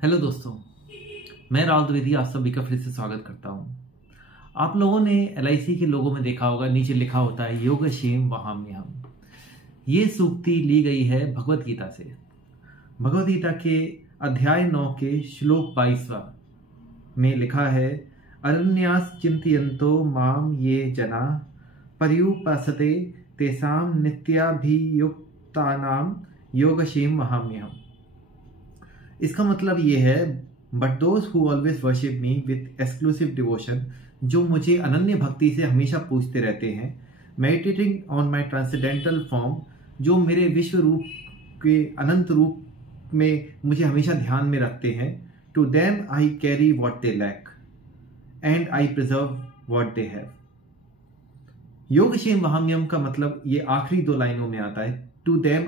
Hello दोस्तों, मैं राहुल द्विवेदी आप सभी का फिर से स्वागत करता हूं। आप लोगों ने एलआईसी के लोगों में देखा होगा, नीचे लिखा होता है योगक्षेम वहाम्यहम्। ये सूक्ति ली गई है भगवत गीता से। भगवत गीता के अध्याय 9 के श्लोक 22वां में लिखा है, अरण्यास चिंतयन्तो माम ये जना पर्युपासते तेषां नित्याभियुक्तानां योगक्षेम वहाम्यहम्। इसका मतलब ये है, but those who always worship me with exclusive devotion, जो मुझे अनन्य भक्ति से हमेशा पूजते रहते हैं, meditating on my transcendental form, जो मेरे विश्व रूप के अनंत रूप में मुझे हमेशा ध्यान में रखते हैं, to them I carry what they lack and I preserve what they have. योगक्षेम वहाम्यहम् का मतलब ये आखिरी 2 लाइनों में आता है, to them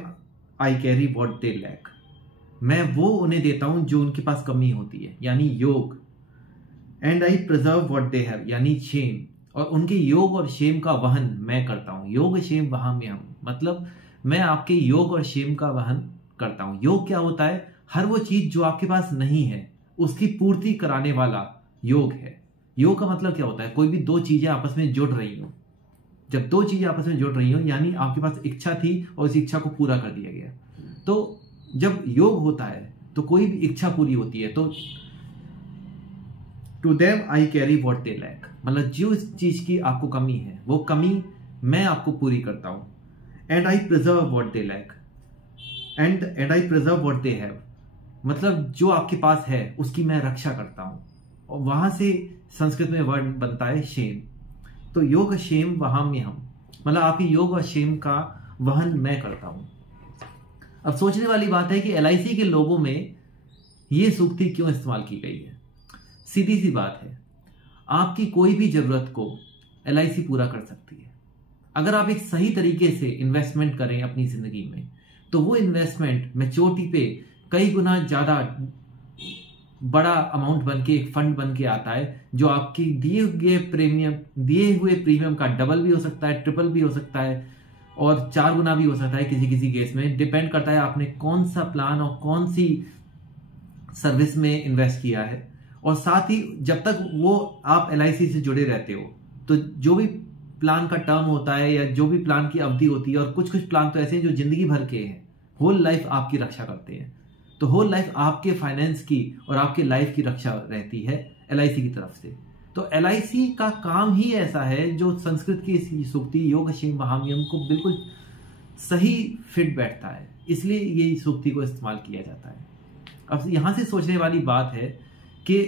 I carry what they lack. मैं वो उन्हें देता हूं जो उनके पास कमी होती है, यानी योग। And I preserve what they have, यानी क्षेम, और उनके योग और क्षेम का वहन मैं करता हूं। योग क्षेम वहाम्यहम् मतलब मैं आपके योग और क्षेम का वहन करता हूं। योग क्या होता है? हर वो चीज जो आपके पास नहीं है उसकी पूर्ति कराने वाला योग है। योग का मतलब क्या होता है? कोई भी 2 चीजें आपस में जुड़ रही हो। जब 2 चीजें आपस में जुड़ रही हो, यानी आपके पास इच्छा थी और उस इच्छा को पूरा कर दिया गया। तो जब योग होता है तो कोई भी इच्छा पूरी होती है। तो to them I carry what they lack, मतलब जो चीज की आपको कमी है वो कमी मैं आपको पूरी करता हूं। And I preserve what they lack and I preserve what they have, मतलब जो आपके पास है उसकी मैं रक्षा करता हूं। और वहां से संस्कृत में वर्ड बनता है क्षेम। तो योग क्षेम वहाम्यहम् मतलब आपकी योग और क्षेम का वहन मैं करता हूं। अब सोचने वाली बात है कि एलआईसी के लोगों में यह सूक्ति क्यों इस्तेमाल की गई है। सीधी सी बात है, आपकी कोई भी जरूरत को एलआईसी पूरा कर सकती है। अगर आप एक सही तरीके से इन्वेस्टमेंट करें अपनी जिंदगी में, तो वो इन्वेस्टमेंट मैच्योरिटी पे कई गुना ज्यादा बड़ा अमाउंट बन के एक फंड बन के आता है, जो आपकी दिए हुए प्रीमियम का डबल भी हो सकता है, ट्रिपल भी हो सकता है, और 4 गुना भी हो सकता है किसी किसी केस में। डिपेंड करता है आपने कौन सा प्लान और कौन सी सर्विस में इन्वेस्ट किया है। और साथ ही जब तक वो आप एलआईसी से जुड़े रहते हो, तो जो भी प्लान का टर्म होता है या जो भी प्लान की अवधि होती है, और कुछ कुछ प्लान तो ऐसे हैं जो जिंदगी भर के हैं, होल लाइफ आपकी रक्षा करते हैं। तो होल लाइफ आपके फाइनेंस की और आपके लाइफ की रक्षा रहती है एलआईसी की तरफ से। तो एलआईसी का काम ही ऐसा है जो संस्कृत की इस सूक्ति योगक्षेम वहाम्यहम् को बिल्कुल सही फिट बैठता है, इसलिए ये सूक्ति को इस्तेमाल किया जाता है। अब यहां से सोचने वाली बात है कि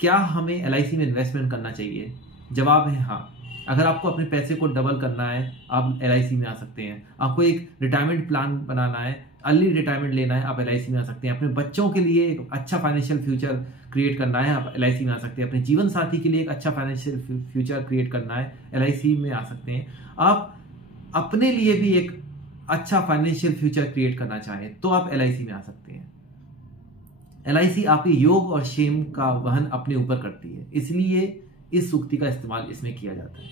क्या हमें एलआईसी में इन्वेस्टमेंट करना चाहिए? जवाब है हाँ। अगर आपको अपने पैसे को डबल करना है, आप एलआईसी में आ सकते हैं। आपको एक रिटायरमेंट प्लान बनाना है, अर्ली रिटायरमेंट लेना है, आप एलआईसी में आ सकते हैं। अपने बच्चों के लिए एक अच्छा फाइनेंशियल फ्यूचर क्रिएट करना है, आप एलआईसी में आ सकते हैं। अपने जीवन साथी के लिए एक अच्छा फाइनेंशियल फ्यूचर क्रिएट करना है, एलआईसी में आ सकते हैं। आप अपने लिए भी एक अच्छा फाइनेंशियल फ्यूचर क्रिएट करना चाहें तो आप एलआईसी में आ सकते हैं। एलआईसी आपके योग और क्षेम का वहन अपने ऊपर करती है, इसलिए इस सूक्ति का इस्तेमाल इसमें किया जाता है।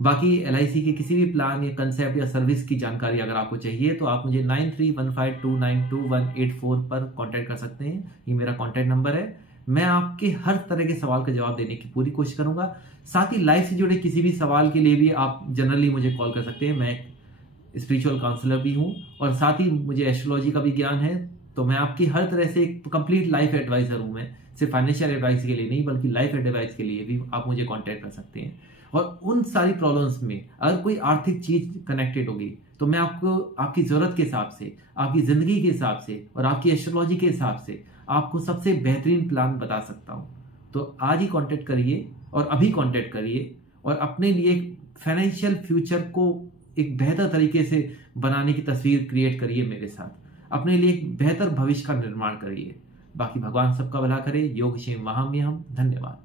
बाकी एलआईसी के किसी भी प्लान या कंसेप्ट या सर्विस की जानकारी अगर आपको चाहिए तो आप मुझे 9315292184 पर कांटेक्ट कर सकते हैं। ये मेरा कांटेक्ट नंबर है। मैं आपके हर तरह के सवाल का जवाब देने की पूरी कोशिश करूंगा। साथ ही लाइफ से जुड़े किसी भी सवाल के लिए भी आप जनरली मुझे कॉल कर सकते हैं। मैं स्पिरिचुअल काउंसलर भी हूं और साथ ही मुझे एस्ट्रोलॉजी का भी ज्ञान है। तो मैं आपकी हर तरह से एक कंप्लीट लाइफ एडवाइजर हूं। मैं सिर्फ फाइनेंशियल एडवाइस के लिए नहीं, बल्कि लाइफ एडवाइस के लिए भी आप मुझे कांटेक्ट कर सकते हैं। और उन सारी प्रॉब्लम्स में अगर कोई आर्थिक चीज कनेक्टेड होगी तो मैं आपको आपकी जरूरत के हिसाब से, आपकी जिंदगी के हिसाब से और आपकी एस्ट्रोलॉजी के हिसाब से आपको सबसे बेहतरीन प्लान बता सकता हूं। तो आज ही कांटेक्ट करिए और अभी कांटेक्ट करिए और अपने लिए फाइनेंशियल फ्यूचर को एक बेहतर तरीके से बनाने की तस्वीर क्रिएट करिए मेरे साथ। अपने लिए एक बेहतर भविष्य का निर्माण करिए। बाकी भगवान सबका भला करे। योगक्षेम वहाम्यहम्। धन्यवाद।